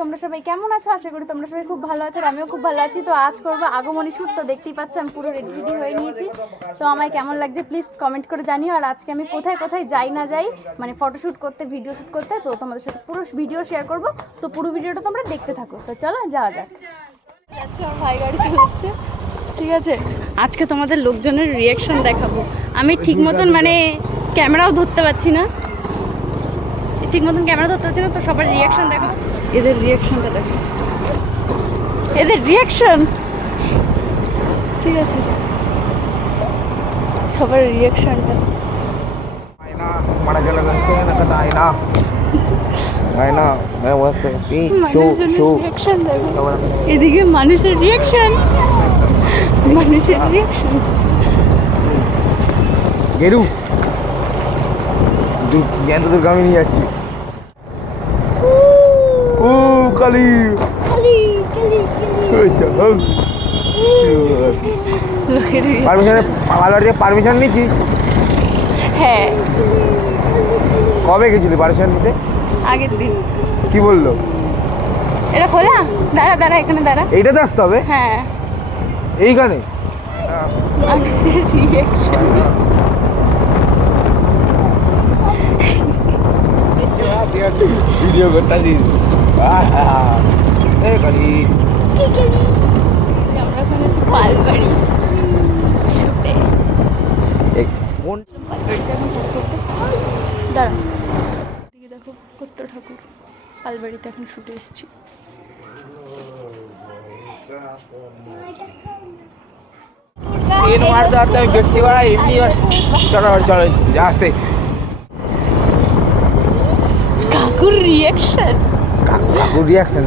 তোমরা সবাই কেমন আছো? আশা করি তোমরা সবাই খুব ভালো আছো, আর আমিও খুব ভালো আছি। তো আজ করবো আগমনী শ্যুট। তো দেখতেই পাচ্ছ আমি পুরো রেডি হয়ে নিয়েছি। তো আমায় কেমন লাগছে প্লিজ কমেন্ট করে জানিও। আর আজকে আমি কোথায় কোথায় যাই না যাই, মানে ফটোশ্যুট করতে, ভিডিও শ্যুট করতে, তো তোমাদের সাথে পুরো ভিডিও শেয়ার করবো। তো পুরো ভিডিওটা তোমরা দেখতে থাকো। তো চলো যাওয়া যাক। আচ্ছা, ভাই গাড়ি চালাচ্ছে, ঠিক আছে। আজকে তোমাদের লোকজনের রিয়াকশন দেখাবো। আমি ঠিক মতন মানে ক্যামেরাও ধরতে পারছি না, ঠিক মতন ক্যামেরা ধরতে পারছি না। তো সবার রিয়াকশন দেখাবো। এদের রিয়াকশনটা দেখো, এদের রিয়াকশন, ঠিক আছে, সবার রিয়াকশনটা। এদিকে মানুষের রিয়াকশন, মানুষের রিয়াকশন। গেরু জ্ঞান তোদেরকে আমি নিয়ে যাচ্ছি। ও কালী পারমিশন নিচ্ছি। হ্যাঁ, কবে গেছিলি পারমিশন নিতে? আগের দিন। কি বললো? এটা খোলা, দাঁড়া দাঁড়া, এখানে দাঁড়া। এইটাতে আসতে হবে? হ্যাঁ, এইখানে মানুষের রিয়াকশন। ভিডিও করতেছিস? আমরা এখন হচ্ছে পালবাড়ি শুটে। পালবাড়িতে এখন ফটো করতে দাঁড়া। দিকে দেখো কত ঠাকুর। পালবাড়িতে এখন শুটে এসেছি। কাকুর রিয়াকশন, কাকুর রিয়াকশন